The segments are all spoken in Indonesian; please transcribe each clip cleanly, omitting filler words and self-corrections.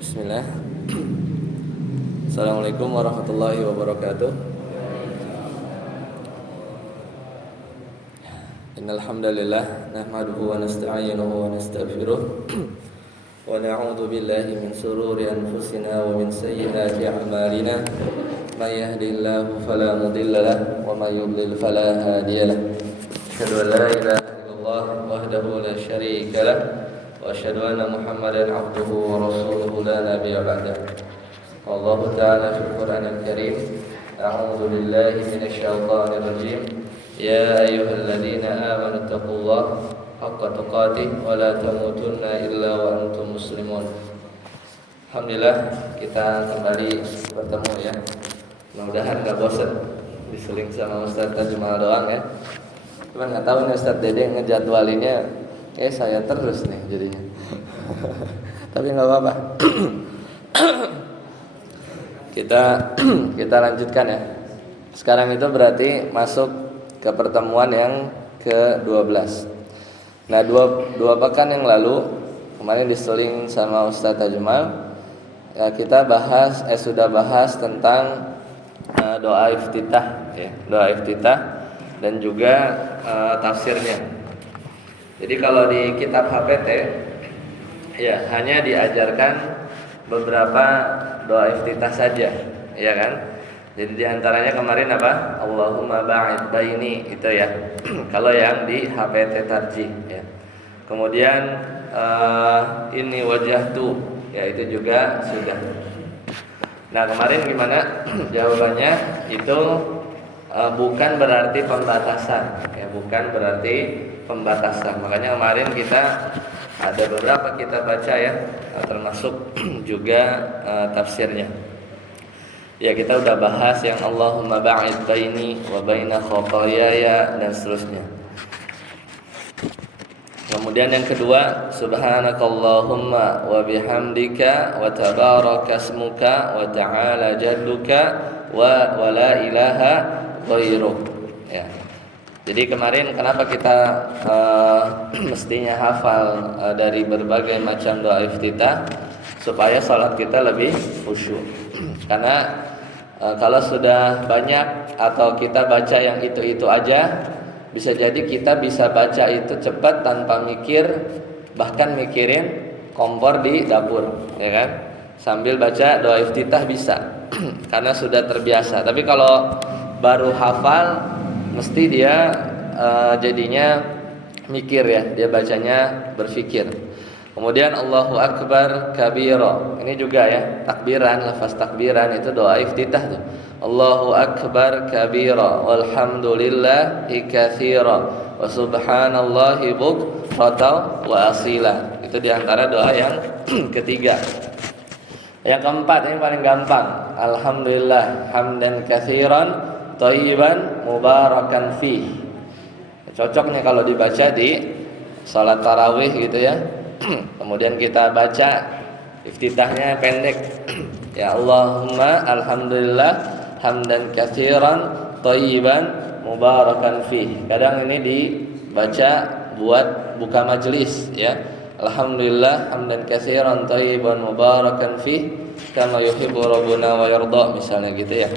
Bismillah. Assalamualaikum warahmatullahi wabarakatuh. Innal hamdalillah nahmaduhu wa nasta'inuhu wa nastaghfiruh wa na'udzu billahi min shururi anfusina wa min sayyiati a'malina. May yahdihillahu fala mudilla lahu wa may yudlil fala hadiya lahu. Asyhadu an la ilaha illallah wahdahu la syarika lahu wa asyhadu anna Muhammadan 'abduhu wa rasuluhu la nabiyya ba'dahu. Allah Ta'ala fil Qur'anil Karim, a'udzu billahi minasy syaithanir rajim. Ya ayyuhalladzina amanu taqullaha haqqa tuqatih wa la tamutunna illa wa antum muslimun. Alhamdulillah kita kembali bertemu ya. Mudah-mudahan enggak bosan diseling sama Ustaz Tajmal doang ya. Cuman enggak tahu nih Ustaz Dede ngejadwalinnya saya terus nih jadinya. Tapi enggak apa-apa. Kita lanjutkan ya. Sekarang itu berarti masuk ke pertemuan yang ke-12. Nah, dua pekan yang lalu kemarin diseling sama Ustaz Tajmal ya, kita sudah bahas tentang doa iftitah ya, doa iftitah dan juga tafsirnya. Jadi kalau di kitab HPT ya hanya diajarkan beberapa doa iftitah saja, ya kan? Jadi diantaranya kemarin apa? Allahumma ba'id baini itu ya. Kalau yang di HPT Tarjih ya. Kemudian ini wajahtu ya itu juga sudah. Nah kemarin gimana jawabannya? Itu bukan berarti pembatasan ya, bukan berarti pembatasan. Makanya kemarin kita ada beberapa kita baca ya, termasuk juga tafsirnya. Ya kita udah bahas yang Allahumma ba'id baini wa baina khataayaya dan seterusnya. Kemudian yang kedua, subhanakallahumma wa bihamdika wa tabaraka ismuka wa ta'ala jadduka wa la ilaha ghairuk. Ya. Jadi kemarin kenapa kita mestinya hafal dari berbagai macam doa iftitah supaya salat kita lebih khusyuk. Karena kalau sudah banyak atau kita baca yang itu aja, bisa jadi kita bisa baca itu cepat tanpa mikir, bahkan mikirin kompor di dapur, ya kan? Sambil baca doa iftitah bisa, karena sudah terbiasa. Tapi kalau baru hafal, mesti dia jadinya mikir ya, dia bacanya berfikir. Kemudian Allahu Akbar kabira. Ini juga ya, takbiran, lafaz takbiran itu doa iftitah tuh. Allahu Akbar kabira walhamdulillahi katsira wa subhanallahi bukratan wa asila. Itu diantara doa yang ketiga. Yang keempat ini paling gampang. Alhamdulillah hamdan katsiran thayyiban mubarakan fi. Cocoknya kalau dibaca di salat tarawih gitu ya. Kemudian kita baca iftitahnya pendek. Ya Allahumma alhamdulillah hamdan katsiran thayyiban mubarakan fi. Kadang ini dibaca buat buka majelis ya. Alhamdulillah hamdan katsiran thayyiban mubarakan fi kama yuhibbu rabbuna wa yarda misalnya gitu ya.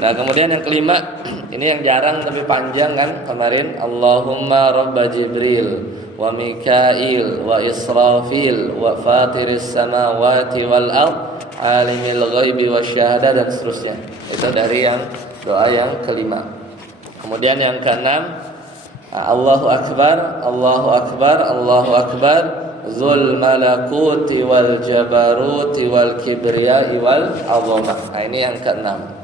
Nah, kemudian yang kelima, ini yang jarang tapi panjang kan kemarin. Allahumma rabba Jibril wa Mikail wa Israfil wa fatiris samawati wal ard alimil ghaibi wasyahadah dan seterusnya. Itu dari yang doa yang kelima. Kemudian yang keenam, Allahu Akbar, Allahu Akbar, Allahu Akbar Zul malakuti wal jabaruti wal kibriyai wal azamah. Nah, ini yang keenam.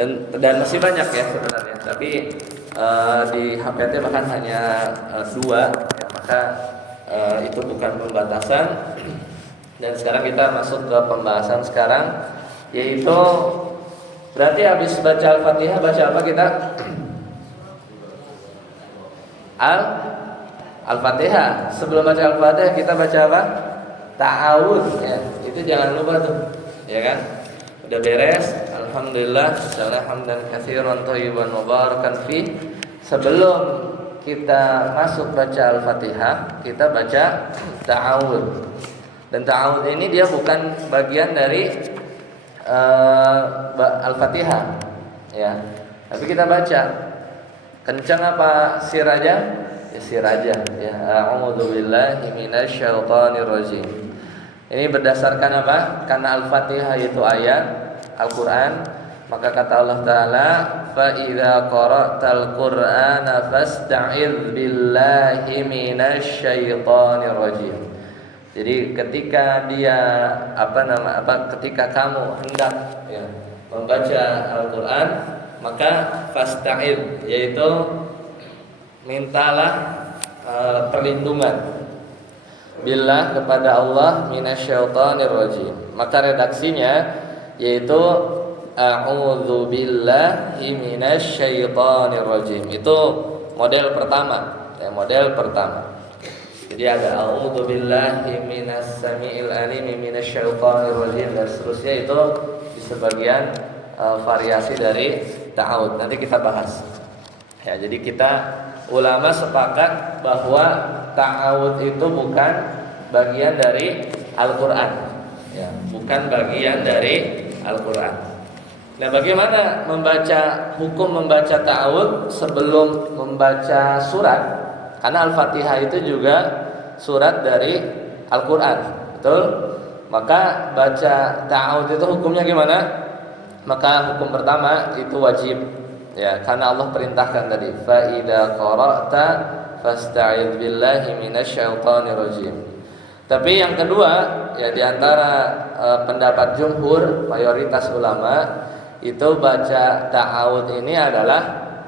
Dan masih banyak ya sebenarnya. Tapi di HPT bahkan hanya 2 ya, maka itu bukan pembatasan. Dan sekarang kita masuk ke pembahasan sekarang, yaitu berarti habis baca Al-Fatihah baca apa kita? Al-Fatihah. Sebelum baca Al-Fatihah kita baca apa? Ta'awudz ya. Itu jangan lupa tuh. Ya kan? Udah beres, alhamdulillah, sallallahu hamdan katsiran thayyiban mubarakan fi. Sebelum kita masuk baca Al-Fatihah, kita baca ta'awudz. Dan ta'awud ini dia bukan bagian dari Al-Fatihah, ya. Tapi kita baca kencang apa sir aja? Ya sir aja, ya. A'udzubillahi minasyaitonir rajim. Ini berdasarkan apa? Karena Al-Fatihah itu ayat Al-Qur'an, maka kata Allah Ta'ala, fa idza qara'tal Qur'ana fasta'idz billahi minasyaitonir rajim. Jadi ketika ketika kamu hendak ya, membaca Al-Qur'an, maka fasta'idz, yaitu mintalah perlindungan billah kepada Allah minasyaitonir rajim. Maka redaksinya yaitu a'udzu billahi minasyaitonir rajim. Itu model pertama, ya, model pertama. Jadi ada a'udzu billahi minas samiil alim minasyaitonir rajim dan seterusnya. Itu di sebagian variasi dari ta'awud. Nanti kita bahas. Ya, jadi kita ulama sepakat bahwa ta'awud itu bukan bagian dari Al-Qur'an. Ya, bukan bagian dari Al-Qur'an. Nah, bagaimana hukum membaca ta'awud sebelum membaca surat? Karena Al-Fatihah itu juga surat dari Al-Qur'an, betul? Maka baca ta'awud itu hukumnya gimana? Maka hukum pertama itu wajib, ya, karena Allah perintahkan tadi, fa idza qara'ta fasta'idz billahi minasyaitonir rajim. Tapi yang kedua, ya, di antara pendapat jumhur mayoritas ulama itu baca ta'awud ini adalah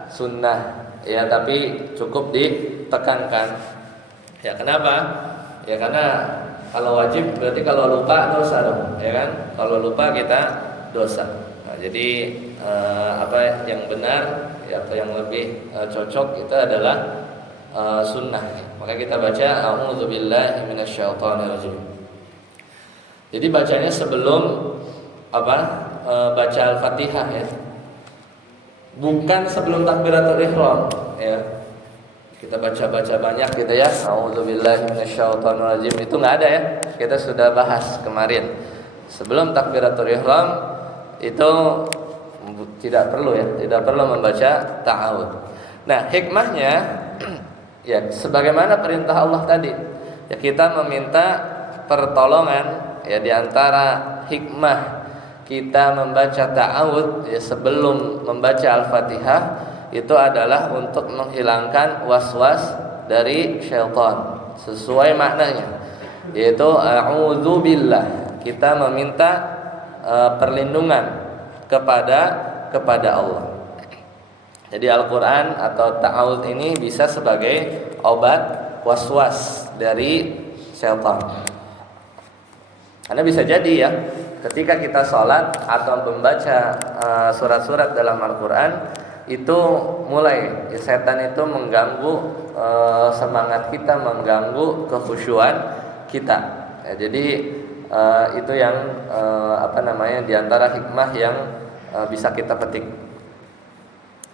sunnah, ya, tapi cukup ditekankan. Ya, kenapa? Ya, karena kalau wajib berarti kalau lupa dosa dong, ya kan? Kalau lupa kita dosa. Nah, jadi apa yang benar, ya, atau yang lebih cocok itu adalah sunnah. Maka kita baca a'udzubillahi minasyaitonir rajim. Jadi bacanya sebelum baca Al-Fatihah, ya. Bukan sebelum takbiratul ihram, ya. Kita baca banyak gitu ya. A'udzubillahi minasyaitonir rajim itu enggak ada, ya. Kita sudah bahas kemarin. Sebelum takbiratul ihram itu tidak perlu, ya, tidak perlu membaca ta'awud. Nah, hikmahnya ya sebagaimana perintah Allah tadi. Ya, kita meminta pertolongan, ya, di antara hikmah kita membaca ta'awud, ya, sebelum membaca Al-Fatihah itu adalah untuk menghilangkan was-was dari syaitan sesuai maknanya, yaitu a'udzu billah, kita meminta perlindungan kepada Allah. Jadi Al-Qur'an atau ta'awud ini bisa sebagai obat was-was dari syaitan. Karena bisa jadi, ya, ketika kita sholat atau membaca surat-surat dalam Al-Qur'an, itu mulai setan itu mengganggu semangat kita, mengganggu kekhusyuan kita. Ya, jadi itu yang di antara hikmah yang bisa kita petik.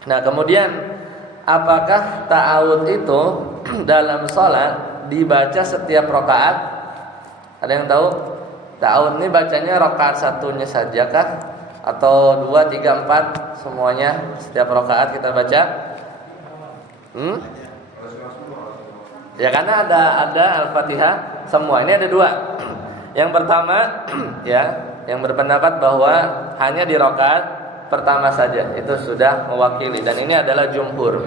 Nah, kemudian apakah ta'awud itu dalam sholat dibaca setiap rakaat? Ada yang tahu? Ta'awud ini bacanya rakaat satunya saja kah? Atau 2, 3, 4 semuanya setiap rakaat kita baca? Ya, karena ada Al-Fatihah semua. Ini ada dua. Yang pertama, ya, yang berpendapat bahwa hanya di rakaat pertama saja itu sudah mewakili, dan ini adalah jumhur,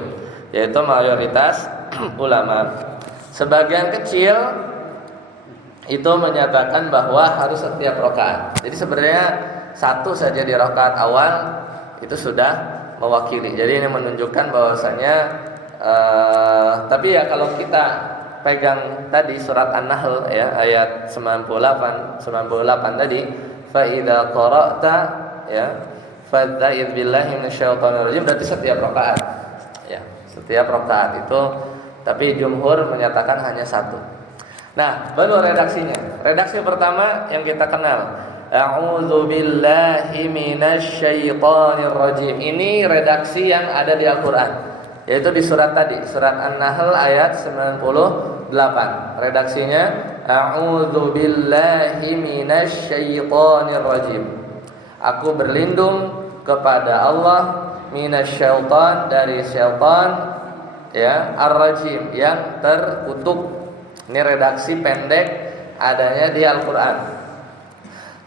yaitu mayoritas ulama. Sebagian kecil itu menyatakan bahwa harus setiap rakaat. Jadi sebenarnya satu saja di rakaat awal itu sudah mewakili. Jadi ini menunjukkan bahwasanya tapi ya kalau kita pegang tadi surat An-Nahl, ya, ayat 98 tadi, fa idza qara'ta, ya, fasta'idz billahi minasyaitonir rajim, berarti setiap rakaat, ya, setiap rakaat itu. Tapi jumhur menyatakan hanya satu. Nah, baru redaksinya. Redaksi pertama yang kita kenal, a'udzu billahi minasyaitonir rajim. Ini redaksi yang ada di Al-Qur'an. yaitu di surat tadi, surat An-Nahl ayat 98. Redaksinya a'udzu billahi minasyaitonir rajim. Aku berlindung kepada Allah minasyaiton, dari syaitan, ya, ar-rajim, yang terkutuk. Ini redaksi pendek adanya di Al-Qur'an.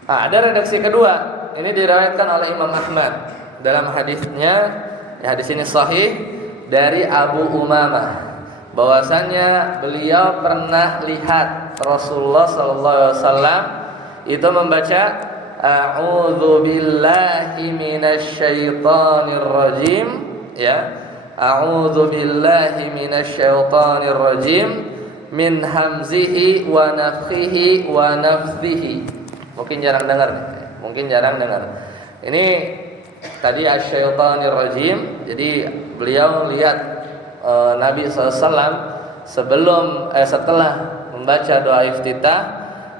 Nah, ada redaksi kedua. Ini diriwayatkan oleh Imam Ahmad dalam hadisnya. Hadis ini sahih dari Abu Umamah, bahwasanya beliau pernah lihat Rasulullah sallallahu alaihi wasallam itu membaca a'udzu billahi minasyaitonir rajim, ya. A'udzu billahi minasyaitonir rajim min hamzihi wa nafthihi wa nafthihi. Mungkin jarang dengar. Ini tadi asyaitonir rajim. Jadi beliau lihat Nabi SAW setelah membaca doa iftitah,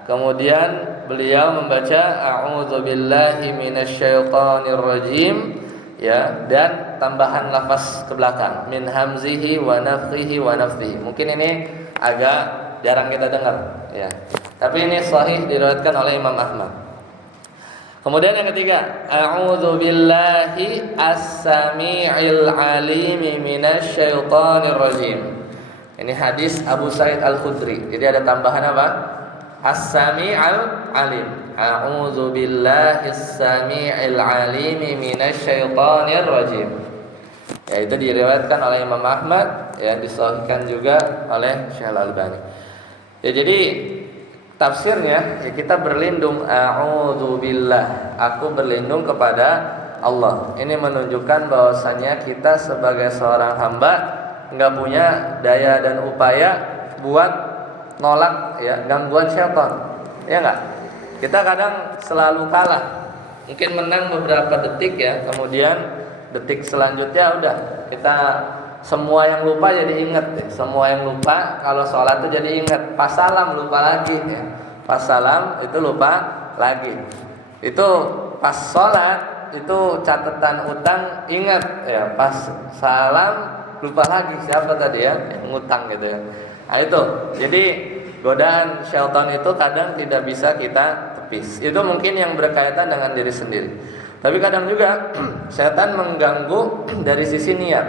kemudian beliau membaca a'udzu billahi minasyaitonir rajim, ya, dan tambahan lafaz ke belakang min hamzihi wa nafthihi wa nafthihi. Mungkin ini agak jarang kita dengar, ya. Tapi ini sahih diriwayatkan oleh Imam Ahmad. Kemudian yang ketiga, a'udzu billahi as-sami'il 'alim minasyaitonir rajim. Ini hadis Abu Sa'id Al-Khudri. Jadi ada tambahan apa? As-sami'il 'alim. A'udzu billahi as-sami'il 'alim minasyaitonir rajim. Ya, itu diriwayatkan oleh Imam Ahmad, ya, disahihkan juga oleh Syekh Al-Albani. Ya, jadi tafsirnya, ya, kita berlindung, a'udzubillah, aku berlindung kepada Allah. Ini menunjukkan bahwasanya kita sebagai seorang hamba enggak punya daya dan upaya buat nolak, ya, gangguan syaitan. Ya enggak? Kita kadang selalu kalah. Mungkin menang beberapa detik, ya, kemudian detik selanjutnya udah kita semua yang lupa jadi ingat, ya. Semua yang lupa kalau sholat itu jadi ingat. Pas salam lupa lagi, ya. Pas salam itu lupa lagi. Itu pas sholat itu catatan utang ingat, ya. Pas salam lupa lagi, siapa tadi, ya, yang ngutang gitu, ya. Nah itu. Jadi godaan syaitan itu kadang tidak bisa kita tepis. Itu mungkin yang berkaitan dengan diri sendiri. Tapi kadang juga syaitan mengganggu dari sisi niat,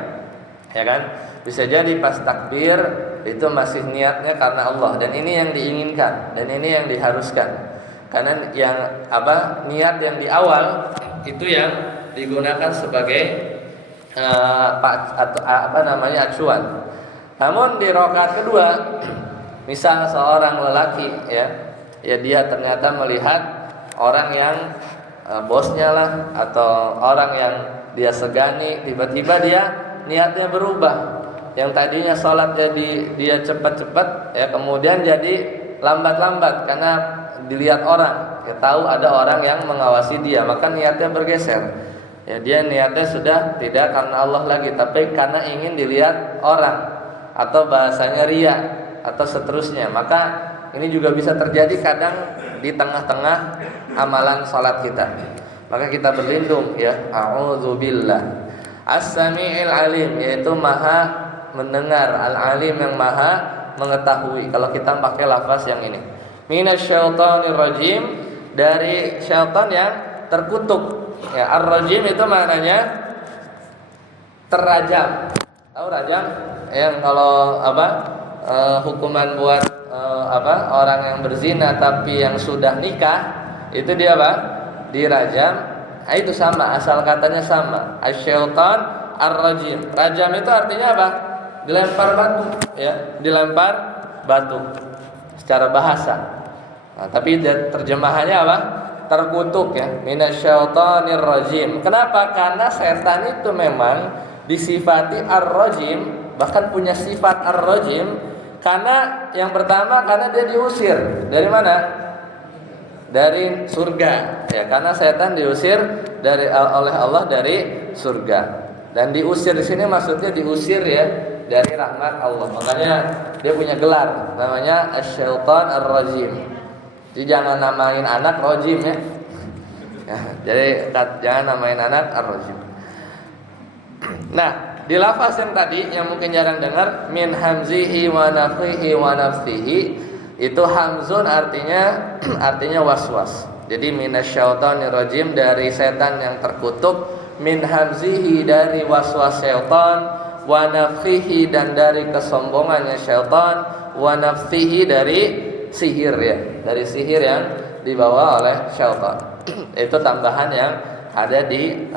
ya kan? Bisa jadi pas takbir itu masih niatnya karena Allah, dan ini yang diinginkan dan ini yang diharuskan. Karena yang niat yang di awal itu yang digunakan sebagai acuan. Namun di rakaat kedua, misal seorang lelaki, ya dia ternyata melihat orang yang bosnya lah atau orang yang dia segani, tiba-tiba dia niatnya berubah. Yang tadinya sholat jadi dia cepat-cepat, ya, kemudian jadi lambat-lambat karena dilihat orang, ya, tahu ada orang yang mengawasi dia, maka niatnya bergeser. Ya, dia niatnya sudah tidak karena Allah lagi, tapi karena ingin dilihat orang, atau bahasanya riya atau seterusnya. Maka ini juga bisa terjadi kadang di tengah-tengah amalan sholat kita. Maka kita berlindung, ya, a'udzubillah as-sami'il alim, yaitu maha mendengar, al-alim yang maha mengetahui. Kalau kita pakai lafaz yang ini, minasyaitonir rajim, dari syaitan yang terkutuk. Ya, ar-rajim itu maknanya terrajam. Tahu rajam? Yang kalau hukuman buat orang yang berzina tapi yang sudah nikah, itu dia dirajam. Nah, itu sama, asal katanya sama. Asyaiton ar-rajim. Rajam itu artinya apa? Dilempar batu, ya, dilempar batu secara bahasa. Nah, tapi terjemahannya apa? Terkutuk, ya, minasyaitonir rajim. Kenapa? Karena setan itu memang disifati ar-rajim, bahkan punya sifat ar-rajim. Karena yang pertama, karena dia diusir dari mana? Dari surga, ya, karena setan diusir oleh Allah dari surga. Dan diusir di sini maksudnya diusir, ya, dari rahmat Allah. Makanya dia punya gelar namanya asyaiton ar-rajim. Jadi jangan namain anak rajim, ya. Jadi jangan namain anak ar-rajim. Nah, di lafaz yang tadi yang mungkin jarang dengar, min hamzihi wa nafthihi wa nafthihi, itu hamzun artinya waswas. Jadi minasyaitonir rajim, dari setan yang terkutuk, min hamzihi dari waswas syaitan, wa nafthihi dan dari kesombongannya syaitan, wa nafthihi dari sihir ya, dari sihir yang dibawa oleh syaitan. Itu tambahan yang ada di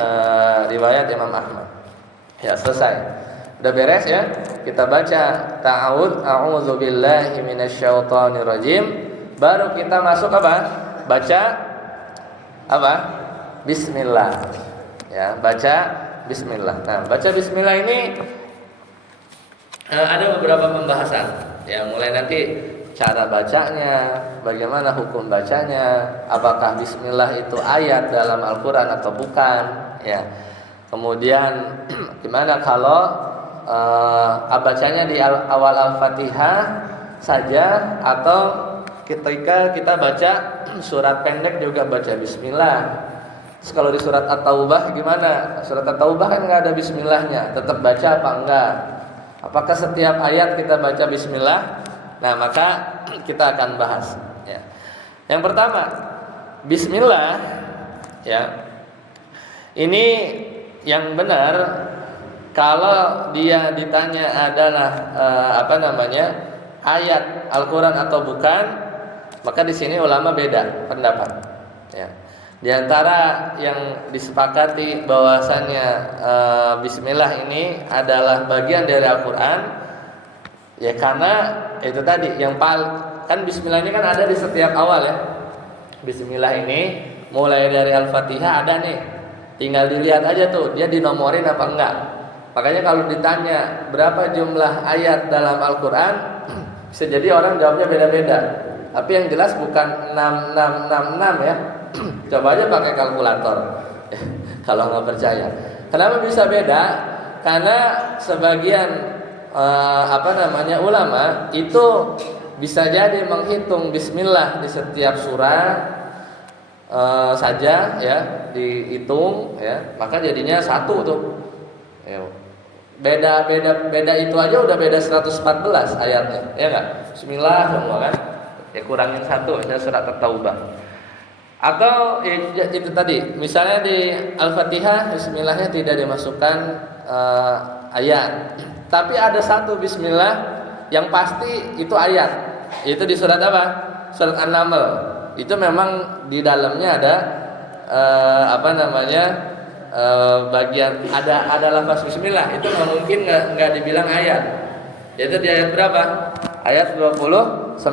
riwayat Imam Ahmad. Ya, selesai. Udah beres ya? Kita baca ta'awudz, a'udzubillahi minasyaitonir rajim. Baru kita masuk apa? Baca apa? Bismillah. Ya, baca bismillah. Nah, baca bismillah ini ada beberapa pembahasan. Ya, mulai nanti cara bacanya, bagaimana hukum bacanya, apakah bismillah itu ayat dalam Al-Qur'an atau bukan, ya. Kemudian gimana kalau bacanya di awal Al-Fatihah saja, atau ketika kita baca surat pendek juga baca bismillah. Terus kalau di surat At-Taubah gimana? Surat At-Taubah kan nggak ada bismillahnya, tetap baca apa enggak? Apakah setiap ayat kita baca bismillah? Nah, maka kita akan bahas ya. Yang pertama, bismillah ya. Ini yang benar kalau dia ditanya adalah ayat Al-Qur'an atau bukan, maka di sini ulama beda pendapat ya. Di antara yang disepakati bahwasannya bismillah ini adalah bagian dari Al-Qur'an, ya karena itu tadi yang kan bismillah ini kan ada di setiap awal ya. Bismillah ini mulai dari Al-Fatihah ada nih. Tinggal dilihat aja tuh dia dinomorin apa enggak. Makanya kalau ditanya berapa jumlah ayat dalam Al-Qur'an, bisa jadi orang jawabnya beda-beda. Tapi yang jelas bukan 6666 ya. Coba aja pakai kalkulator. Kalau nggak percaya. Kenapa bisa beda? Karena sebagian ulama itu bisa jadi menghitung bismillah di setiap surah saja ya, dihitung ya, maka jadinya satu tuh ya. Beda itu aja udah beda 114 ayatnya ya enggak? Bismillah semua kan ya, kurangin satu misalnya surat At-Taubah. Atau ya, itu tadi misalnya di Al-Fatihah bismillahnya tidak dimasukkan ayat, tapi ada satu bismillah yang pasti itu ayat. Itu di surat apa? Surat An-Naml. Itu memang di dalamnya ada bagian ada lafaz bismillah. Itu nggak mungkin nggak dibilang ayat. Itu di ayat berapa? Ayat 29.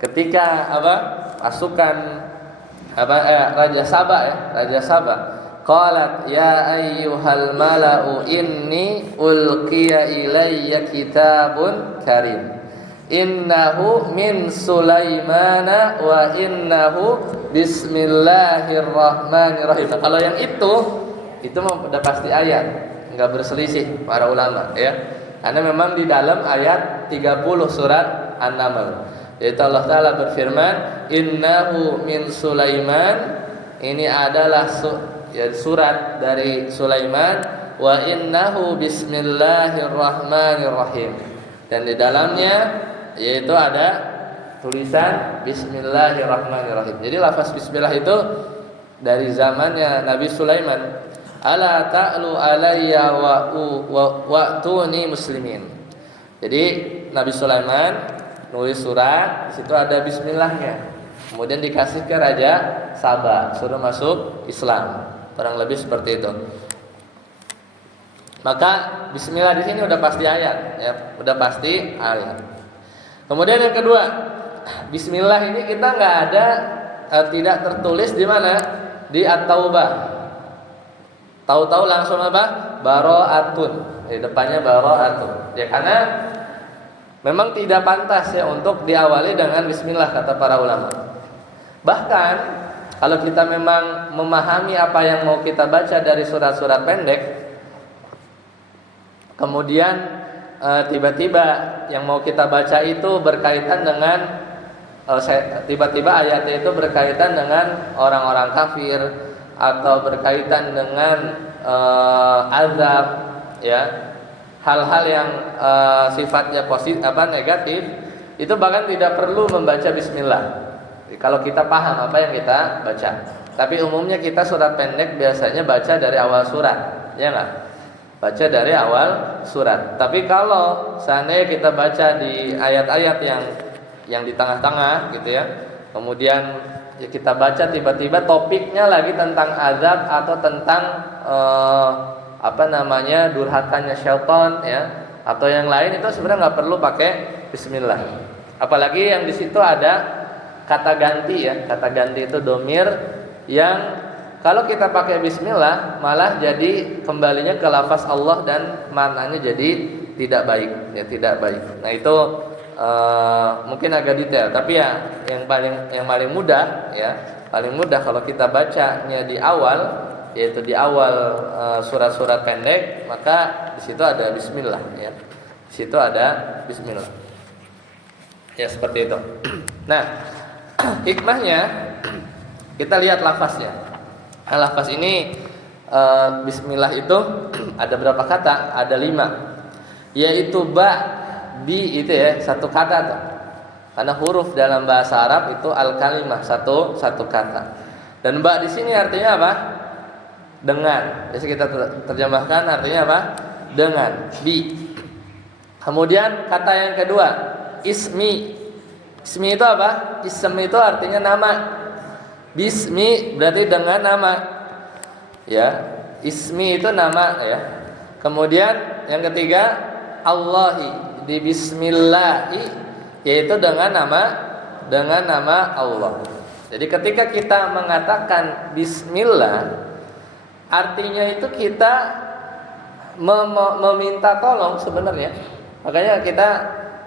Ketika pasukan Raja Saba qalat ya ayyuhal mala'u inni ulqiya ilayya kitabun karim innahu min Sulaimana wa innahu bismillahirrahmanirrahim. Nah, kalau yang itu udah pasti ayat, enggak berselisih para ulama ya. Karena memang di dalam ayat 30 surat An-Naml yaitu Allah Ta'ala berfirman innahu min Sulaiman, ini adalah surat dari Sulaiman, wa innahu bismillahirrahmanirrahim, dan di dalamnya yaitu ada tulisan bismillahirrahmanirrahim. Jadi lafaz bismillah itu dari zamannya Nabi Sulaiman. Ala ta'lu alayya wa tuni muslimin. Jadi Nabi Sulaiman nulis surat, di situ ada bismillahnya. Kemudian dikasih ke Raja Saba, suruh masuk Islam. Kurang lebih seperti itu. Maka bismillah di sini udah pasti ayat, ya, udah pasti ayat. Kemudian yang kedua, bismillah ini kita nggak ada tidak tertulis di mana? Di At-Taubah. Tahu-tahu langsung apa? Bara'atun. Di depannya bara'atun. Ya karena memang tidak pantas ya untuk diawali dengan bismillah kata para ulama. Bahkan kalau kita memang memahami apa yang mau kita baca dari surat-surat pendek, kemudian tiba-tiba yang mau kita baca itu berkaitan dengan tiba-tiba ayatnya itu berkaitan dengan orang-orang kafir atau berkaitan dengan azab ya hal-hal yang sifatnya positif negatif, itu bahkan tidak perlu membaca bismillah. Kalau kita paham apa yang kita baca. Tapi umumnya kita surat pendek biasanya baca dari awal surat, ya enggak? Baca dari awal surat. Tapi kalau seandainya kita baca di ayat-ayat yang di tengah-tengah gitu ya, kemudian ya kita baca tiba-tiba topiknya lagi tentang azab atau tentang durhakanya syaitan ya, atau yang lain, itu sebenarnya nggak perlu pakai bismillah. Apalagi yang di situ ada kata ganti ya, kata ganti itu domir yang kalau kita pakai bismillah malah jadi kembalinya ke lafaz Allah dan maknanya jadi tidak baik ya, tidak baik. Nah itu mungkin agak detail, tapi ya yang paling mudah ya, paling mudah kalau kita bacanya di awal, yaitu di awal surat-surat pendek, maka di situ ada bismillah ya. Di situ ada bismillah. Ya seperti itu. Nah, hikmahnya kita lihat lafaznya. Nah, lafaz ini bismillah itu ada berapa kata? Ada 5. Yaitu ba, bi itu ya, satu kata tuh. Karena huruf dalam bahasa Arab itu al-kalimah, satu kata. Dan ba di sini artinya apa? Dengan. Jadi kita terjemahkan artinya apa? Dengan, bi. Kemudian kata yang kedua, ismi. Ismi itu apa? Ismi itu artinya nama. Bismi berarti dengan nama. Ya, ismi itu nama ya. Kemudian yang ketiga, Allahi, di bismillahi, yaitu dengan nama Allah. Jadi ketika kita mengatakan bismillah, artinya itu kita meminta tolong sebenarnya. Makanya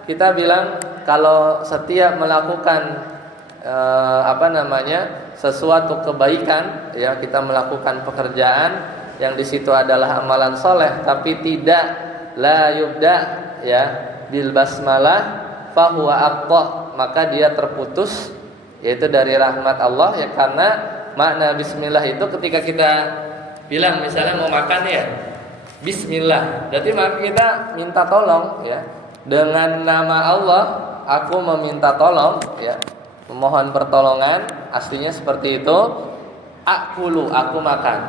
kita bilang kalau setiap melakukan sesuatu kebaikan ya, kita melakukan pekerjaan yang di situ adalah amalan soleh, tapi tidak la yubda ya bil basmalah fahuwa aqta, maka dia terputus, yaitu dari rahmat Allah ya. Karena makna bismillah itu ketika kita bilang misalnya mau makan ya, bismillah, berarti maka kita minta tolong ya, dengan nama Allah aku meminta tolong ya, memohon pertolongan, aslinya seperti itu. Akulu, aku makan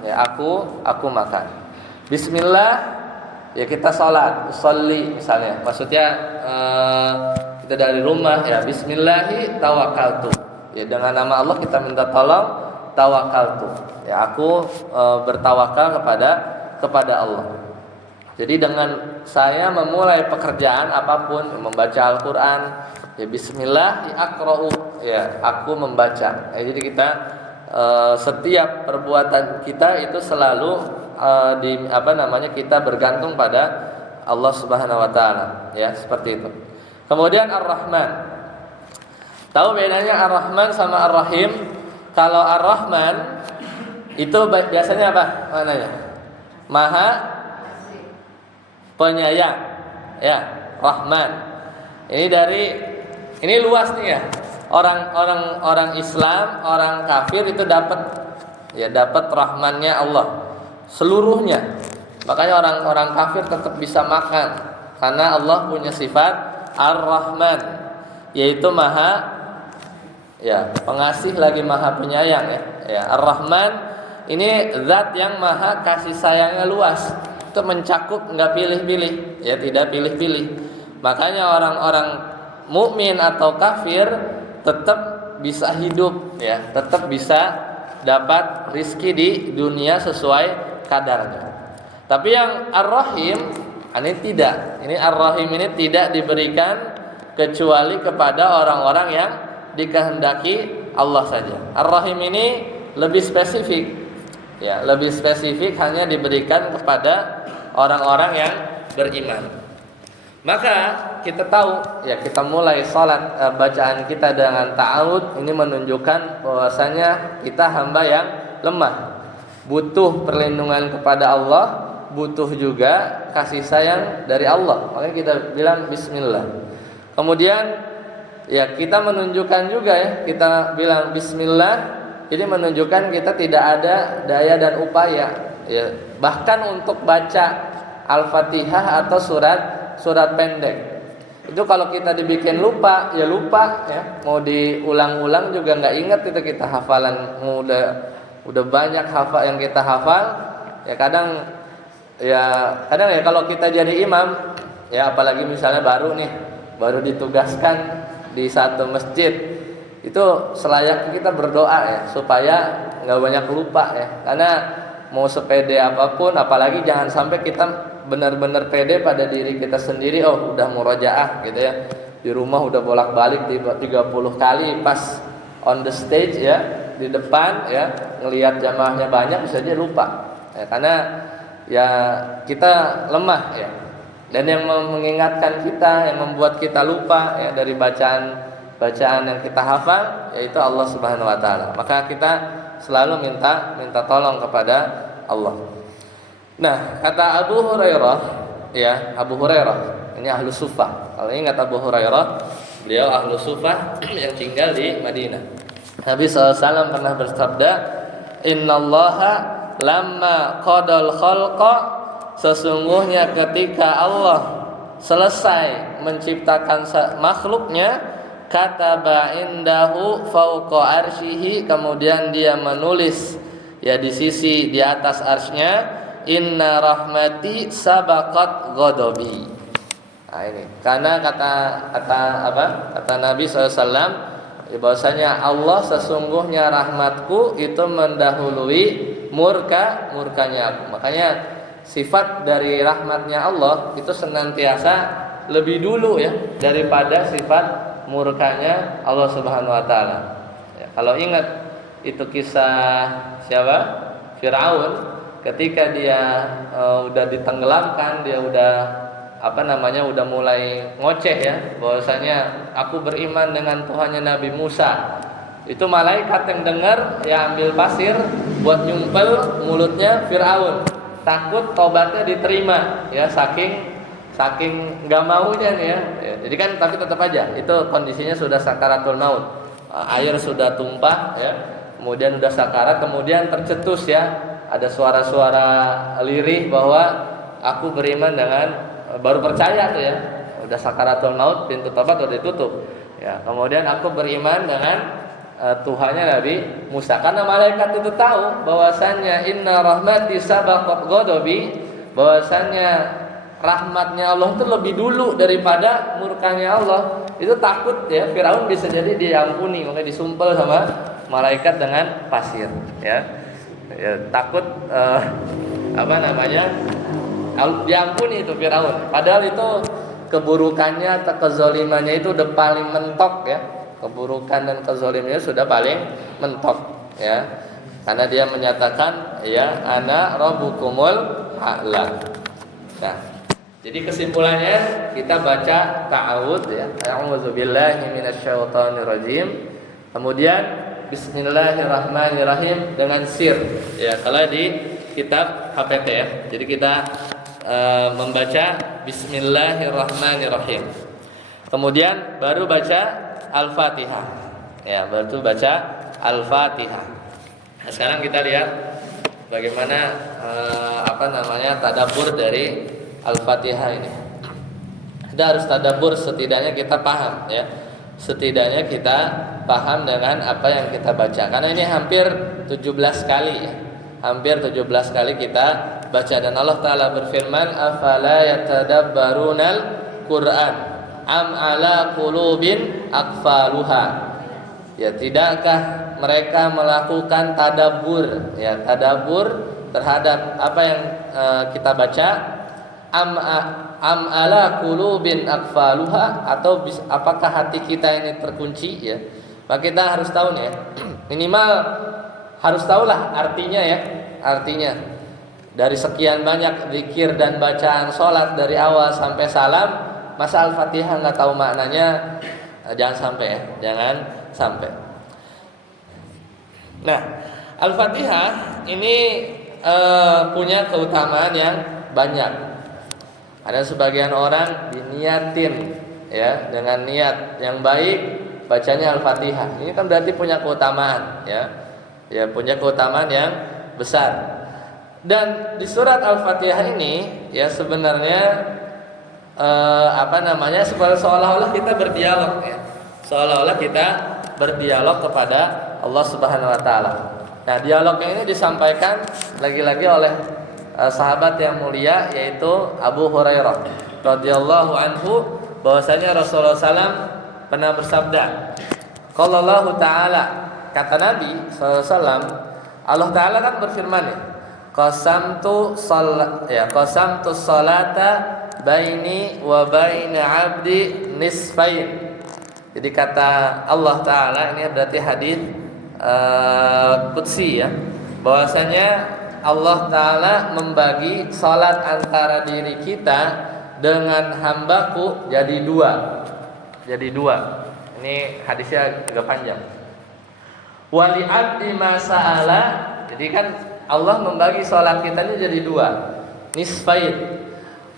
ya, aku makan. Bismillah ya, kita sholat, usolli misalnya, maksudnya kita dari rumah ya, bismillahi tawakkaltu ya, dengan nama Allah kita minta tolong, tawakkaltu ya, aku bertawakal kepada Allah. Jadi dengan saya memulai pekerjaan apapun, membaca Al-Quran ya, bismillah ya aqra'u ya, aku membaca ya. Jadi kita setiap perbuatan kita itu selalu kita bergantung pada Allah Subhanahu wa taala ya, seperti itu. Kemudian Ar-Rahman. Tahu bedanya Ar-Rahman sama Ar-Rahim? Kalau Ar-Rahman itu biasanya apa maknanya? Maha penyayang ya, Rahman. Ini luas nih ya. Orang Islam, orang kafir itu dapat rahmannya Allah seluruhnya. Makanya orang kafir tetap bisa makan karena Allah punya sifat Ar-Rahman, yaitu maha ya pengasih lagi maha penyayang ya. Ar-Rahman ini zat yang maha kasih sayangnya luas. Itu mencakup enggak pilih-pilih ya, tidak pilih-pilih. Makanya orang-orang mukmin atau kafir tetap bisa hidup ya, tetap bisa dapat rizki di dunia sesuai kadarnya. Tapi yang Ar-Rahim ini tidak. Ini Ar-Rahim ini tidak diberikan kecuali kepada orang-orang yang dikehendaki Allah saja. Ar-Rahim ini lebih spesifik ya, lebih spesifik, hanya diberikan kepada orang-orang yang beriman. Maka kita tahu ya, kita mulai salat bacaan kita dengan ta'awud, ini menunjukkan bahwasanya kita hamba yang lemah, butuh perlindungan kepada Allah, butuh juga kasih sayang dari Allah. Makanya kita bilang bismillah. Kemudian ya kita menunjukkan juga ya, kita bilang bismillah. Jadi menunjukkan kita tidak ada daya dan upaya ya, bahkan untuk baca Al-Fatihah atau surat pendek. Itu kalau kita dibikin lupa, ya lupa ya. Mau diulang-ulang juga nggak ingat itu kita hafalan. Udah banyak hafal yang kita hafal. Ya kadang ya kalau kita jadi imam, ya apalagi misalnya baru ditugaskan di satu masjid, itu selayaknya kita berdoa ya supaya nggak banyak lupa ya. Karena mau sepede apapun, apalagi jangan sampai kita benar-benar pede pada diri kita sendiri, udah murojaah gitu ya, di rumah udah bolak-balik 30 kali, pas on the stage ya di depan ya ngelihat jamaahnya banyak bisa aja lupa ya, karena ya kita lemah ya. Dan yang mengingatkan kita, yang membuat kita lupa ya dari bacaan yang kita hafal yaitu Allah Subhanahu wa taala. Maka kita selalu minta tolong kepada Allah. Nah, kata Abu Hurairah, ya Abu Hurairah ini ahlu sufah. Kalau ingat Abu Hurairah, beliau ahlu sufah yang tinggal di Madinah. Nabi SAW pernah bersabda, Innallaha lamma qadal khalqa, sesungguhnya ketika Allah selesai menciptakan makhluknya, kataba indahu fauqa arsyihi, kemudian dia menulis ya di atas arsy-Nya, inna rahmati sabaqat ghadabi. Nah ini karena kata Nabi SAW bahwasanya Allah sesungguhnya rahmatku itu mendahului murkanya aku. Makanya sifat dari rahmatnya Allah itu senantiasa lebih dulu ya daripada sifat murkanya Allah Subhanahu wa taala. Ya, kalau ingat itu kisah siapa? Firaun. Ketika dia udah ditenggelamkan, dia udah udah mulai ngoceh ya, bahwasanya aku beriman dengan Tuhannya Nabi Musa. Itu malaikat yang dengar ya ambil pasir buat nyumpel mulutnya Firaun. Takut tobatnya diterima ya, saking nggak maunya nih ya. Jadi kan tapi tetap aja itu kondisinya sudah sakaratul maut. Air sudah tumpah ya. Kemudian udah sakarat, kemudian tercetus ya. Ada suara-suara lirih bahwa aku beriman dengan, baru percaya tuh ya, udah sakaratul maut, pintu tobat udah ditutup ya. Kemudian aku beriman dengan Tuhannya Nabi Musa, karena malaikat itu tahu bahwasannya inna rahmati sabaqat ghadabi, bahwasannya rahmatnya Allah itu lebih dulu daripada murkanya Allah. Itu takut ya Firaun bisa jadi diampuni, makanya disumpel sama malaikat dengan pasir ya. Ya, takut diampuni itu Firaun. Padahal itu keburukannya atau kezalimannya itu udah paling mentok ya. Keburukan dan kezalimannya sudah paling mentok ya. Karena dia menyatakan ya ana rabbukumul a'la. Nah, jadi kesimpulannya kita baca ta'awudz ya. A'udzubillahi minasyaitonirrajim. Kemudian Bismillahirrahmanirrahim dengan sir ya, kalau di kitab HPT ya. Jadi kita membaca Bismillahirrahmanirrahim. Kemudian baru baca Al-Fatihah. Ya, baru baca Al-Fatihah. Nah, sekarang kita lihat bagaimana tadabbur dari Al-Fatihah ini. Kita harus tadabbur, setidaknya kita paham ya. Setidaknya kita paham dengan apa yang kita baca. Karena ini hampir 17 kali ya. Hampir 17 kali kita baca, dan Allah Ta'ala berfirman, afala yatadabbarunal Qur'an am ala qulubin aqfaluha. Ya, tidakkah mereka melakukan tadabbur ya, tadabbur terhadap apa yang kita baca, am ala qulubin aqfaluha, atau apakah hati kita ini terkunci ya. Maka kita harus tahu nih ya, minimal harus tahulah artinya ya. Artinya dari sekian banyak zikir dan bacaan sholat dari awal sampai salam, masa Al-Fatihah nggak tahu maknanya? Jangan sampai ya, jangan sampai. Nah, Al-Fatihah ini punya keutamaan yang banyak. Ada sebagian orang diniatin ya, dengan niat yang baik bacanya Al-Fatihah. Ini kan berarti punya keutamaan ya. Ya, punya keutamaan yang besar. Dan di surat Al-Fatihah ini ya sebenarnya seolah-olah kita berdialog ya. Seolah-olah kita berdialog kepada Allah Subhanahu wa taala. Nah, dialognya ini disampaikan lagi-lagi oleh sahabat yang mulia yaitu Abu Hurairah radhiyallahu anhu, bahwasanya Rasulullah SAW pernah bersabda, qala Allah taala, kata Nabi SAW, Allah taala kan berfirman ya, qasamtu salata baini wa baina 'abdi nisfain. Jadi kata Allah taala, ini berarti hadis qudsi ya, bahwasanya Allah taala membagi salat antara diri kita dengan hambaku jadi dua. Jadi dua. Ini hadisnya agak panjang. Wali abdi masa'ala, jadi kan Allah membagi salat kita ini jadi dua, nisfain.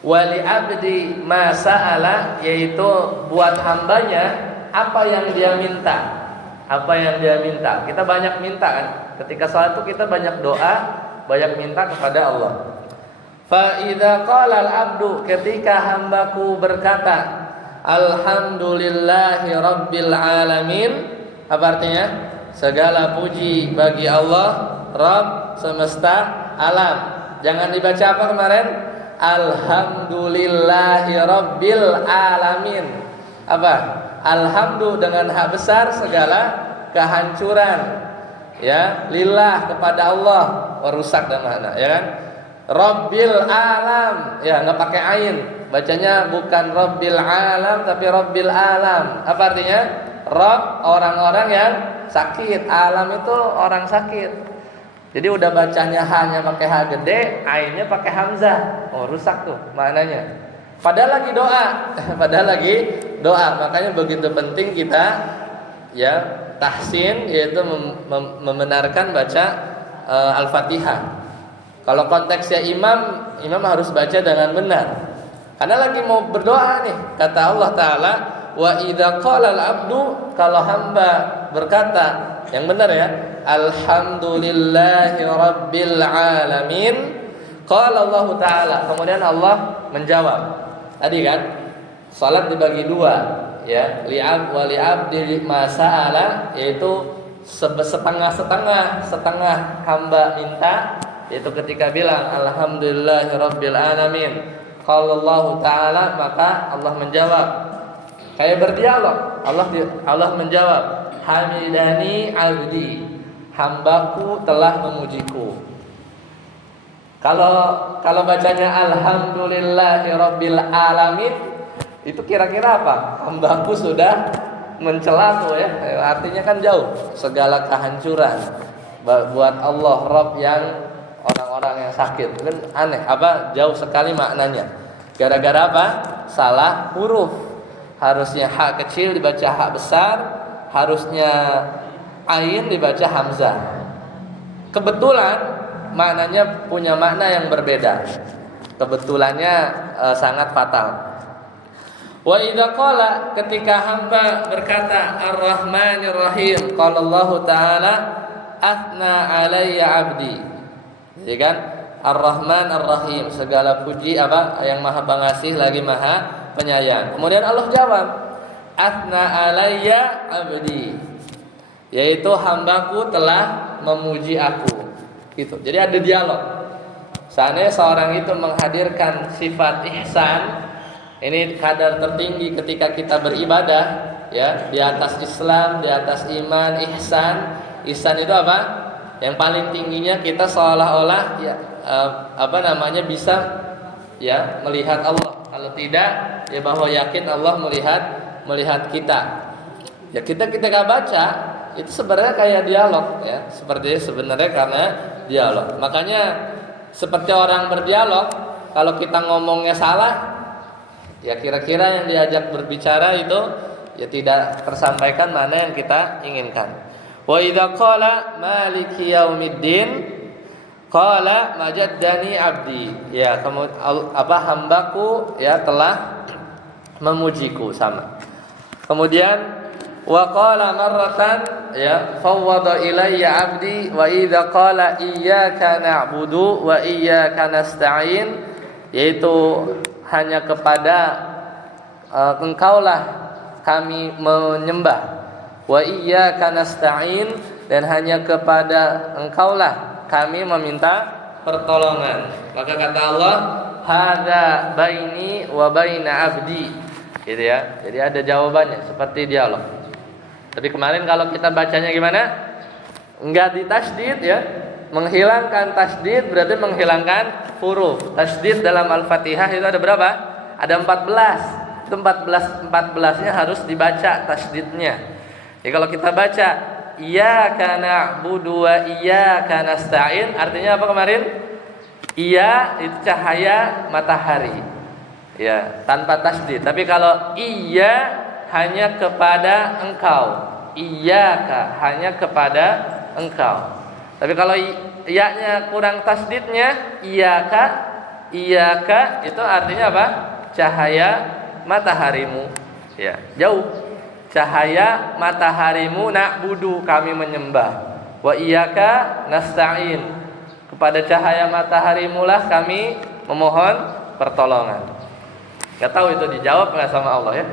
Wali abdi masa'ala, yaitu buat hambanya apa yang dia minta. Apa yang dia minta. Kita banyak minta kan. Ketika salat itu kita banyak doa, banyak minta kepada Allah. Fa idza qala al-'abdu, ketika hambaku berkata alhamdulillahi rabbil alamin, apa artinya? Segala puji bagi Allah, Rabb semesta alam. Jangan dibaca apa kemarin? Alhamdulillahi rabbil alamin. Apa? Alhamdulillah dengan hak besar segala kehancuran. Ya, lillah kepada Allah, rusak dan makna, ya kan? Rabbil alam, ya enggak pakai ain. Bacanya bukan Rabbil alam tapi Rabbil alam. Apa artinya? Rabb orang-orang yang sakit, alam itu orang sakit. Jadi udah bacanya hanya pakai H gede, ainnya pakai hamzah. Oh, rusak tuh maknanya. Padahal lagi doa. Padahal lagi doa. Makanya begitu penting kita ya tahsin, yaitu membenarkan baca Al-Fatihah. Kalau konteksnya imam harus baca dengan benar. Karena lagi mau berdoa nih. Kata Allah taala, wa idza qala al-'abdu, kalau hamba berkata yang benar ya, alhamdulillahi rabbil alamin, qala Allah taala, kemudian Allah menjawab. Tadi kan salat dibagi dua ya, li'ab wa li'abdi masa'ala, yaitu setengah hamba minta, yaitu ketika bilang alhamdulillahi rabbil alamin qala Allah taala, maka Allah menjawab. Kayak berdialog. Allah menjawab, hamidani abdi, hambaku telah memujiku. Kalau bacanya alhamdulillahi rabbil alamin, itu kira-kira apa? Hambaku sudah mencela tuh ya. Artinya kan jauh segala kehancuran buat Allah Rabb yang orang-orang yang sakit. Kan aneh, apa jauh sekali maknanya. Gara-gara apa? Salah huruf. Harusnya hak kecil dibaca hak besar, harusnya ain dibaca hamzah. Kebetulan maknanya punya makna yang berbeda. Kebetulannya sangat fatal. Wa idza qala, ketika hamba berkata Ar-Rahmanir Rahim, qala Allah taala athna alayya abdi. Jadi kan Ar-Rahman Ar-Rahim, segala puji apa yang Maha Pengasih lagi Maha Penyayang. Kemudian Allah jawab, athna alayya abdi, yaitu hambaku telah memuji aku. Gitu. Jadi ada dialog. Seandainya seorang itu menghadirkan sifat ihsan, ini kadar tertinggi ketika kita beribadah, ya, di atas Islam, di atas iman, ihsan. Ihsan itu apa? Yang paling tingginya kita seolah-olah ya bisa ya melihat Allah. Kalau tidak, ya bahwa yakin Allah melihat kita. Ya kita ketika baca itu sebenarnya kayak dialog ya, seperti sebenarnya karena dialog. Makanya seperti orang berdialog, kalau kita ngomongnya salah, ya kira-kira yang diajak berbicara itu ya tidak tersampaikan mana yang kita inginkan. Wa idza qala maliki yaumiddin qala majaddani abdi, ya kemudian hambaku ya telah memujiku, sama. Kemudian wa qala marratan ya fawwada ilayya 'abdi wa idza qala iyyaka na'budu wa iyyaka nasta'in, yaitu hanya kepada engkaulah kami menyembah, wa iyyaka nasta'in, dan hanya kepada engkaulah kami meminta pertolongan. Maka kata Allah, hadza baini wa baina 'abdi, gitu ya. Jadi ada jawabannya seperti dialog. Tapi kemarin kalau kita bacanya gimana? Enggak ditasydid ya. Menghilangkan tasydid berarti menghilangkan huruf. Tasydid dalam Al-Fatihah itu ada berapa? Ada 14. Itu 14-nya harus dibaca tasydidnya. Jadi kalau kita baca iyyaka na'budu wa iyyaka nasta'in, artinya apa kemarin? Iya itu cahaya matahari. Ya, tanpa tasydid. Tapi kalau iya hanya kepada engkau, iyyaka hanya kepada engkau. Tapi kalau iya-nya kurang tasydidnya, iyyaka itu artinya apa? Cahaya mataharimu. Ya, jauh. Cahaya mataharimu na'budu, kami menyembah. Wa iyyaka nasta'in, kepada cahaya mataharimu lah kami memohon pertolongan. Gak tahu itu dijawab nggak sama Allah ya?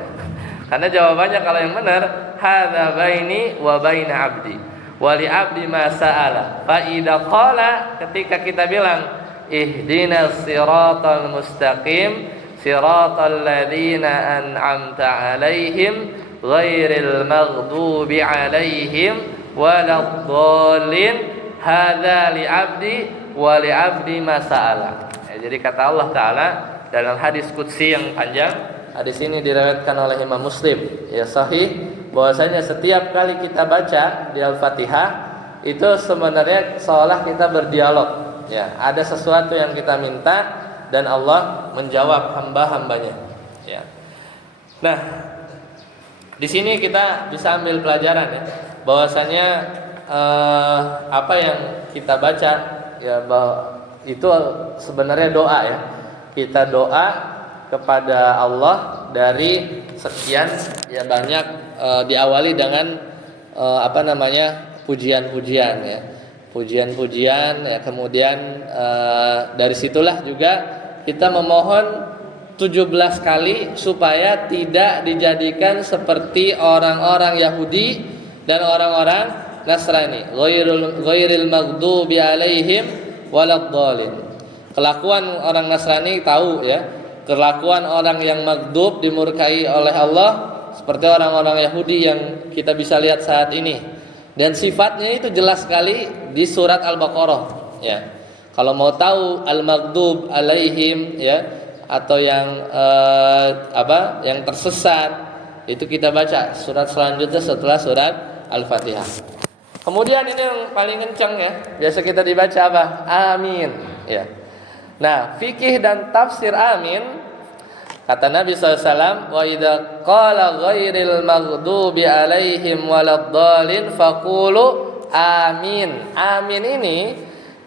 Karena jawabannya kalau yang benar, hadza baini wa baina 'abdi wa li 'abdi ma sa'ala. Fa idza qala, ketika kita bilang ihdinas siratal mustaqim siratal ladzina an'amta 'alaihim ghairil maghdubi 'alaihim waladdallin, hadza li 'abdi wa li 'abdi ma sa'ala. Ya, jadi kata Allah Ta'ala dalam hadis qudsi yang panjang, hadis ini diriwayatkan oleh Imam Muslim, ya sahih, bahwasanya setiap kali kita baca di Al-Fatihah itu sebenarnya seolah kita berdialog. Ya, ada sesuatu yang kita minta dan Allah menjawab hamba-hambanya. Ya. Nah, di sini kita bisa ambil pelajaran ya, bahwasanya apa yang kita baca ya itu sebenarnya doa ya. Kita doa kepada Allah dari sekian ya banyak, diawali dengan pujian-pujian ya. Pujian-pujian ya, kemudian dari situlah juga kita memohon 17 kali supaya tidak dijadikan seperti orang-orang Yahudi dan orang-orang Nasrani. Ghairil maghdubi alaihim waladdallin. Kelakuan orang Nasrani tahu ya, kelakuan orang yang maghdub, dimurkai oleh Allah, seperti orang-orang Yahudi yang kita bisa lihat saat ini. Dan sifatnya itu jelas sekali di surat Al-Baqarah ya. Kalau mau tahu al-maghdub alaihim ya, atau yang yang tersesat, itu kita baca surat selanjutnya setelah surat Al-Fatihah. Kemudian ini yang paling kencang ya, biasa kita dibaca apa? Amin ya. Nah, fikih dan tafsir amin, kata Nabi SAW, wa idza qala ghairil maghdubi alaihim waladdallin faqulu amin. Amin ini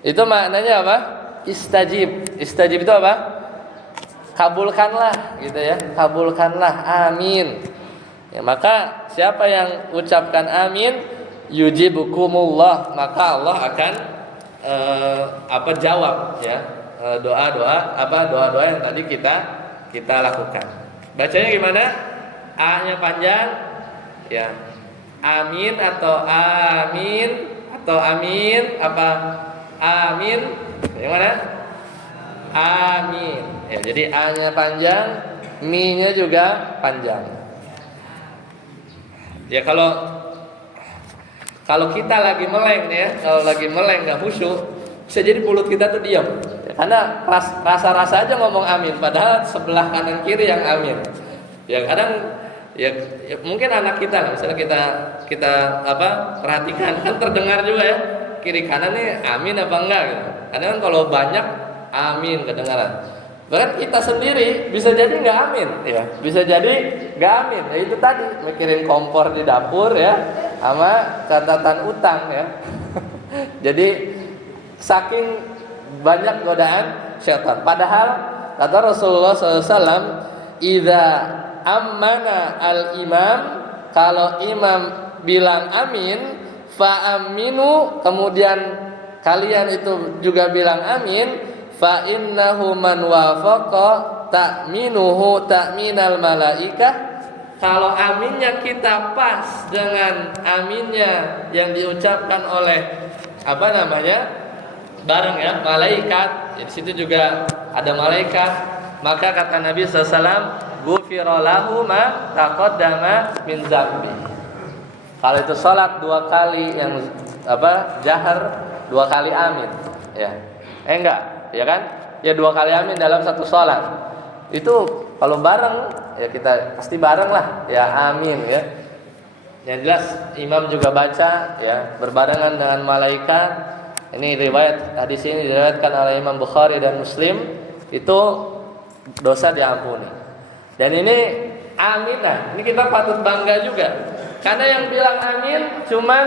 itu maknanya apa? Istajib. Istajib itu apa? Kabulkanlah gitu ya. Kabulkanlah, amin. Ya, maka siapa yang ucapkan amin, yujibukumullah, maka Allah akan jawab ya. Doa-doa yang tadi kita lakukan. Bacanya gimana? A-nya panjang ya. Amin atau amin atau amin apa? Amin. Yang mana? Amin. Ya, jadi A-nya panjang, Mi-nya juga panjang. Ya kalau kita lagi meleng ya, kalau lagi meleng enggak khusyuk, bisa jadi mulut kita tuh diam. Karena rasa-rasa aja ngomong amin, padahal sebelah kanan kiri yang amin. Ya kadang ya mungkin anak kita lah, misalnya kita perhatikan, kan terdengar juga ya kiri kanan nih amin apa enggak gitu. Kadang kan kalau banyak amin kedengaran. Bahkan kita sendiri bisa jadi nggak amin, ya bisa jadi nggak amin. Nah, itu tadi mikirin kompor di dapur ya, sama catatan utang ya. Jadi saking banyak godaan syaitan. Padahal kata Rasulullah SAW, idza ammana al imam, kalau imam bilang amin, fa aminu, kemudian kalian itu juga bilang amin, fa innahu man wafaqa ta'minuhu ta'minal malaikah. Kalau aminnya kita pas dengan aminnya yang diucapkan oleh bareng ya, malaikat. Di situ juga ada malaikat. Maka kata Nabi SAW, ghufira lahu ma taqaddama min dzambi. Kalau itu salat 2 kali yang jahar, 2 kali amin, ya. Enggak, ya kan? Ya 2 kali amin dalam satu salat. Itu kalau bareng ya kita pasti bareng lah, ya amin ya. Yang jelas imam juga baca ya berbarengan dengan malaikat. Ini riwayat hadis ini diriwayatkan oleh Imam Bukhari dan Muslim, itu dosa diampuni. Dan ini amin, nah ini kita patut bangga juga. Karena yang bilang amin cuman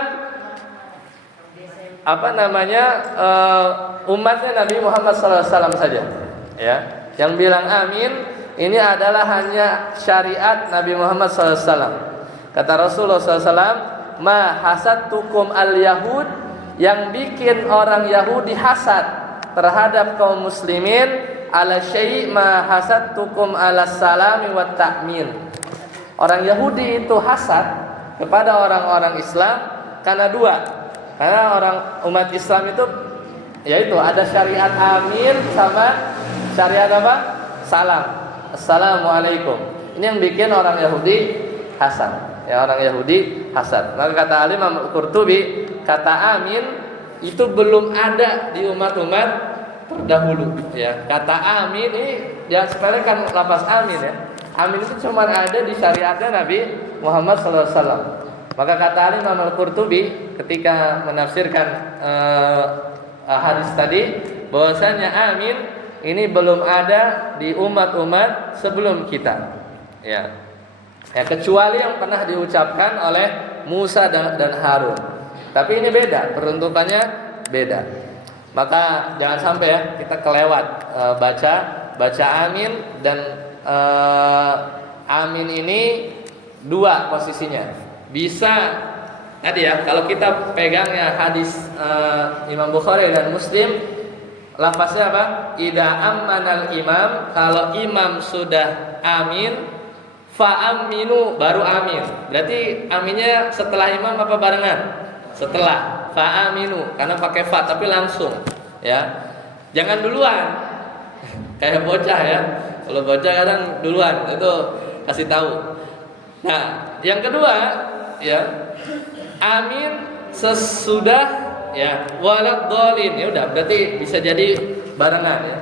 umatnya Nabi Muhammad SAW saja, ya. Yang bilang amin ini adalah hanya syariat Nabi Muhammad SAW. Kata Rasulullah SAW, ma hasadtukum al-yahud, yang bikin orang Yahudi hasad terhadap kaum muslimin, ala syai' ma hasadtukum ala salami wa ta'min. Orang Yahudi itu hasad kepada orang-orang Islam karena 2. Karena orang umat Islam itu yaitu ada syariat amin sama syariat salam, assalamualaikum. Ini yang bikin orang Yahudi hasad. Ya, orang Yahudi hasad. Maka kata Imam Al-Qurtubi, kata amin itu belum ada di umat-umat terdahulu, ya. Kata amin ini jangan sepelekan lafaz amin, ya. Amin itu cuma ada di syariatnya Nabi Muhammad SAW. Maka kata Imam Al-Qurtubi ketika menafsirkan hadis tadi, bahwasanya amin ini belum ada di umat-umat sebelum kita, ya. Ya, kecuali yang pernah diucapkan oleh Musa dan Harun. Tapi ini beda, peruntukannya beda. Maka jangan sampai ya kita kelewat baca amin. Dan amin ini 2 posisinya. Bisa tadi ya, kalau kita pegangnya hadis Imam Bukhari dan Muslim, lafaznya apa? Idza ammanal imam, kalau imam sudah amin, fa'aminu, baru amin. Berarti aminnya setelah imam apa barengan? Setelah. Fa'aminu, karena pakai fa tapi langsung, ya. Jangan duluan. Kayak bocah ya. Kalau bocah kadang duluan, itu kasih tahu. Nah, yang kedua, ya. Amin sesudah ya waladhdallin. Ya udah, berarti bisa jadi barengan ya.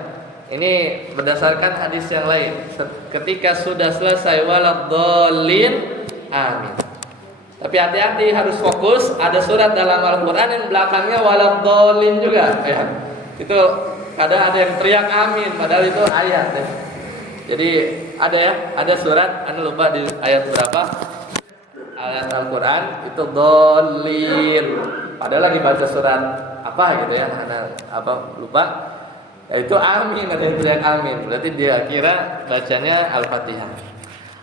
Ini berdasarkan hadis yang lain. Ketika sudah selesai waladhdallin, amin. Tapi hati-hati, harus fokus. Ada surat dalam Al-Quran yang belakangnya waladhdallin juga, ya. Itu kadang ada yang teriak amin, padahal itu ayat, ya. Jadi ada ya, ada surat, Anda lupa di ayat berapa? Ayat Al-Quran itu dallin. Padahal lagi baca surat apa gitu ya, Anda lupa. Yaitu amin, ada yang teriak amin. Berarti dia kira bacanya Al-Fatihah.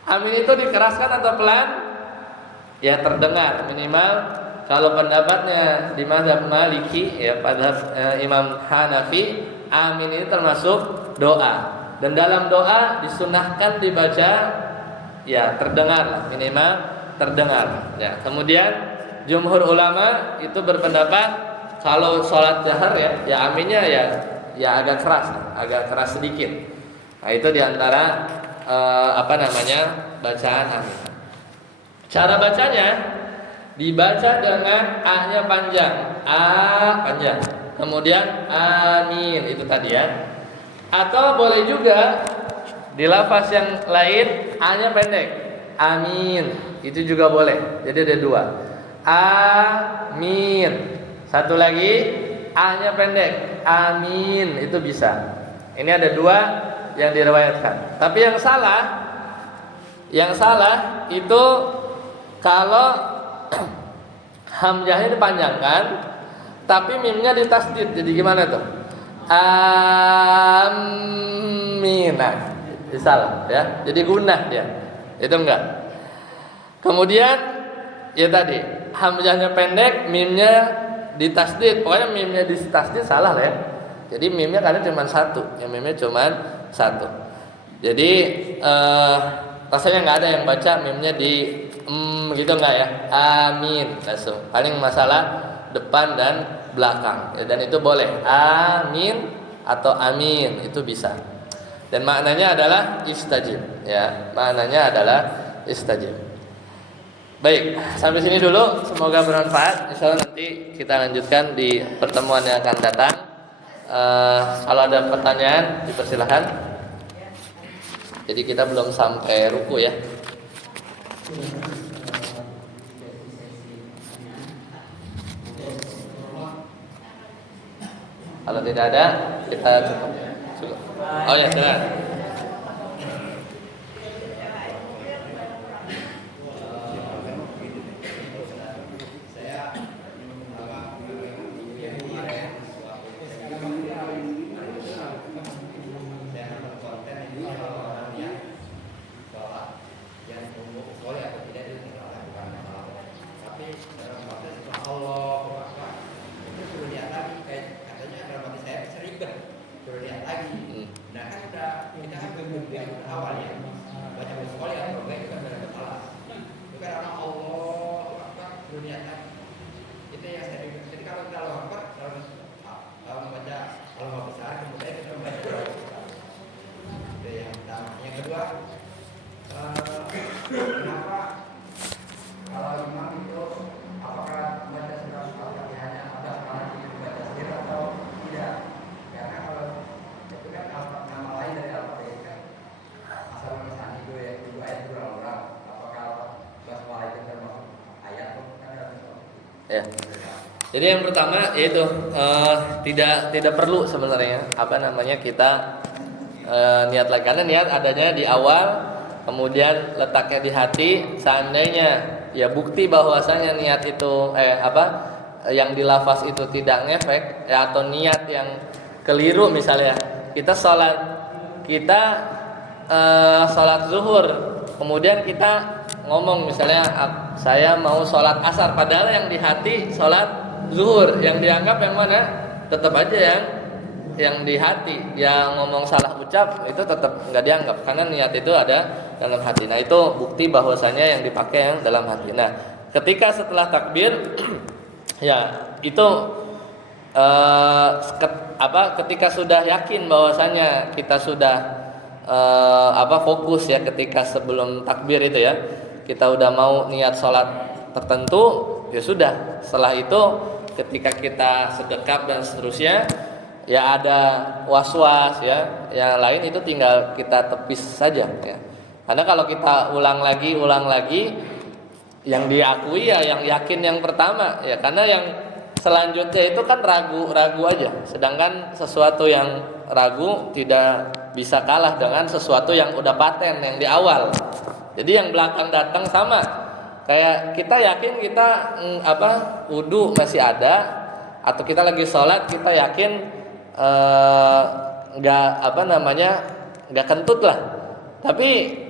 Amin itu dikeraskan atau pelan? Ya terdengar, minimal kalau pendapatnya di mazhab Maliki, ya pada Imam Hanafi, amin ini termasuk doa. Dan dalam doa disunahkan dibaca ya terdengar, minimal terdengar. Ya, kemudian jumhur ulama itu berpendapat kalau sholat jahar ya aminnya ya agak keras sedikit. Nah, itu diantara bacaan amin. Cara bacanya dibaca dengan a-nya panjang, a panjang. Kemudian amin itu tadi ya. Atau boleh juga di lafaz yang lain a-nya pendek, amin. Itu juga boleh. Jadi ada 2. Amin. Satu lagi a-nya pendek, amin, itu bisa. Ini ada 2 yang diriwayatkan. Tapi yang salah itu kalau hamzahnya dipanjangkan, tapi mimnya ditasdid. Jadi gimana tuh? Aminah. Itu salah ya. Jadi gunnah dia. Itu enggak. Kemudian ya tadi hamzahnya pendek, mimnya ditasdid. Pokoknya mimnya ditasdid salah lah ya. Jadi mimnya kadang cuma satu, yang mimnya cuma satu. Jadi rasanya nggak ada yang baca mimnya di gitu nggak ya? Amin langsung. Paling masalah depan dan belakang. Ya, dan itu boleh amin atau amin itu bisa. Dan maknanya adalah istajib. Ya, maknanya adalah istajib. Baik, sampai sini dulu. Semoga bermanfaat. Insyaallah nanti kita lanjutkan di pertemuan yang akan datang. Kalau ada pertanyaan, dipersilahkan. Jadi kita belum sampai ruku ya. Kalau tidak ada, kita cukup. Oh ya, silakan. Ya. Jadi yang pertama yaitu tidak perlu sebenarnya kita niat lagi, karena niat adanya di awal, kemudian letaknya di hati. Seandainya ya bukti bahwasanya niat itu yang dilafaz itu tidak ngefek ya, atau niat yang keliru, misalnya kita sholat zuhur, kemudian kita ngomong misalnya saya mau sholat asar, padahal yang di hati sholat zuhur, yang dianggap yang mana? Tetap aja yang di hati. Yang ngomong salah ucap itu tetap nggak dianggap, karena niat itu ada dalam hati. Nah itu bukti bahwasanya yang dipakai yang dalam hati. Nah ketika setelah takbir ya itu ketika sudah yakin bahwasanya kita sudah fokus ya, ketika sebelum takbir itu ya kita udah mau niat sholat tertentu, ya sudah. Setelah itu ketika kita sedekap dan seterusnya, ya ada was-was ya, yang lain itu tinggal kita tepis saja ya. Karena kalau kita ulang lagi, yang diakui ya yang yakin yang pertama ya, karena yang selanjutnya itu kan ragu aja. Sedangkan sesuatu yang ragu tidak bisa kalah dengan sesuatu yang udah paten yang di awal. Jadi yang belakang datang sama. Kayak kita yakin kita wudu masih ada, atau kita lagi sholat kita yakin nggak kentut lah. Tapi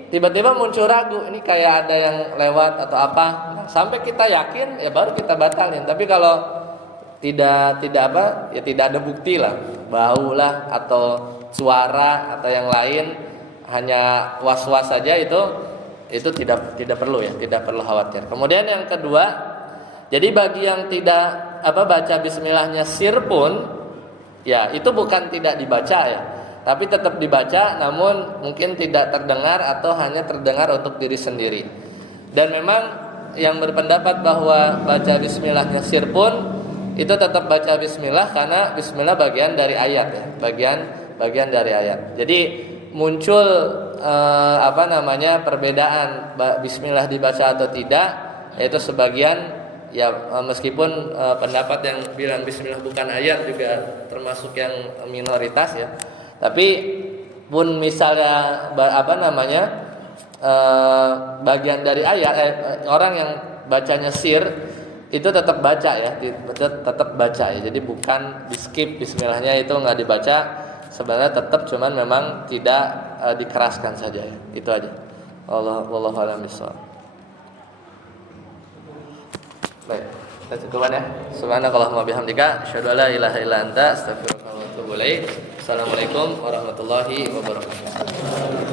tiba-tiba muncul ragu, ini kayak ada yang lewat atau apa. Nah, sampai kita yakin ya baru kita batalin. Tapi kalau tidak ada bukti lah, bau lah atau suara atau yang lain, hanya was-was saja, itu tidak perlu ya, tidak perlu khawatir. Kemudian yang kedua, jadi bagi yang tidak baca bismillahnya sir pun ya itu bukan tidak dibaca ya, tapi tetap dibaca, namun mungkin tidak terdengar atau hanya terdengar untuk diri sendiri. Dan memang yang berpendapat bahwa baca bismillahnya sir pun itu tetap baca bismillah, karena bismillah bagian dari ayat ya, bagian dari ayat. Jadi muncul perbedaan bismillah dibaca atau tidak, yaitu sebagian ya, meskipun pendapat yang bilang bismillah bukan ayat juga termasuk yang minoritas ya. Tapi pun misalnya bagian dari ayat, orang yang bacanya sir itu tetap baca ya, tetap baca ya. Jadi bukan di skip bismillahnya, itu nggak dibaca. Sebenarnya tetap, cuman memang tidak dikeraskan saja ya. Itu aja. Wallahu a'lam bishawab. Baik, kita cukupkan ya. Subhanakallahumma bihamdika asyhadu an la ilaha illa anta astaghfiruka wa atubu ilaik. Assalamualaikum warahmatullahi wabarakatuh.